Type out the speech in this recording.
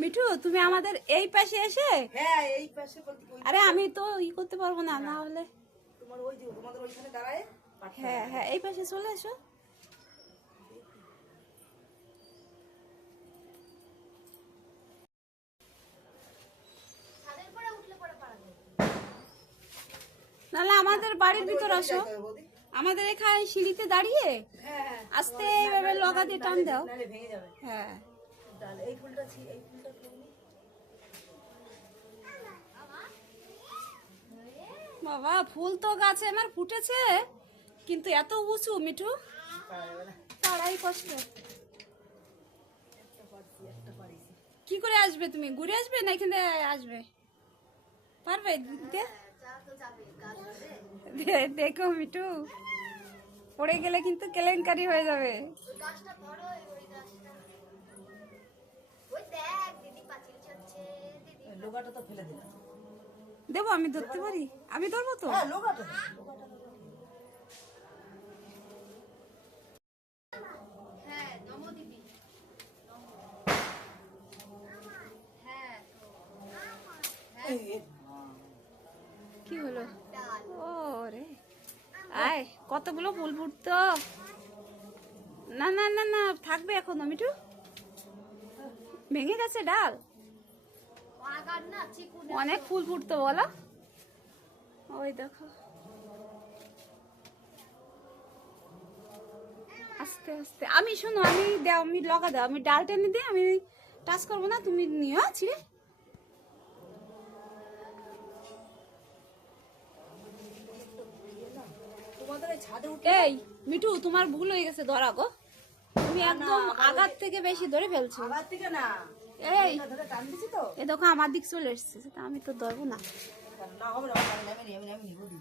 মিঠু তুমি আমাদের এই পাশে এসে, হ্যাঁ এই পাশে বলতে ওই আরে আমি তো করতে পারবো না, না হলে। তোমার ওই যে তোমাদের ওইখানে দাঁড়ায় হ্যাঁ হ্যাঁ এই পাশে চলে এসো। নাহলে আমাদের বাড়ির ভিতর আসো, আমাদের এখানে সিঁড়িতে দাঁড়িয়ে হ্যাঁ আস্তে এইভাবে লগা দিয়ে টান দাও। নালে ভেঙে যাবে। হ্যাঁ তাহলে এই ফুলটা এই ফুলটা তুলি। বাবা ফুল তো গাছে আমার ফুটেছে, কিন্তু এত উঁচু মিঠু, তারাই কষ্ট। কি করে আসবে তুমি? ঘুরে আসবে না এখানে আসবে? পারবে দিতে? দেখো মিঠু, পড়ে গেলে কিন্তু কেলেঙ্কারি হয়ে যাবে। লোগাটা তো ফেলে দিলাম। দেবো? আমি ধরতে পারি, আমি ধরবো তো। হ্যাঁ লোগাটা কি হলো? ও রে, আয় কতগুলো ফুল ফুটতো। না না না না থাকবে এখনো মিঠু, ভেঙে গেছে ডাল। অনেক ফুল ফুটতো বলো। ওই দেখো আস্তে আস্তে। আমি শোনো, আমি দাও, আমি লগা দাও, আমি ডাল টেনে দিই, আমি টাচ করবো না, তুমি নিও ছিঁড়ে। তোমাদের এই ছাদে এই মিঠু তোমার ভুল হয়ে গেছে ধরা গো, তুমি একদম আঘাত থেকে বেশি ধরে ফেলছো। আবার থেকে না এই ধরে টান দিছি তো এ দেখো আমার দিক চলে এসছে, আমি তো ধরবো না। না হবে না, আমি নামিনি বুঝি।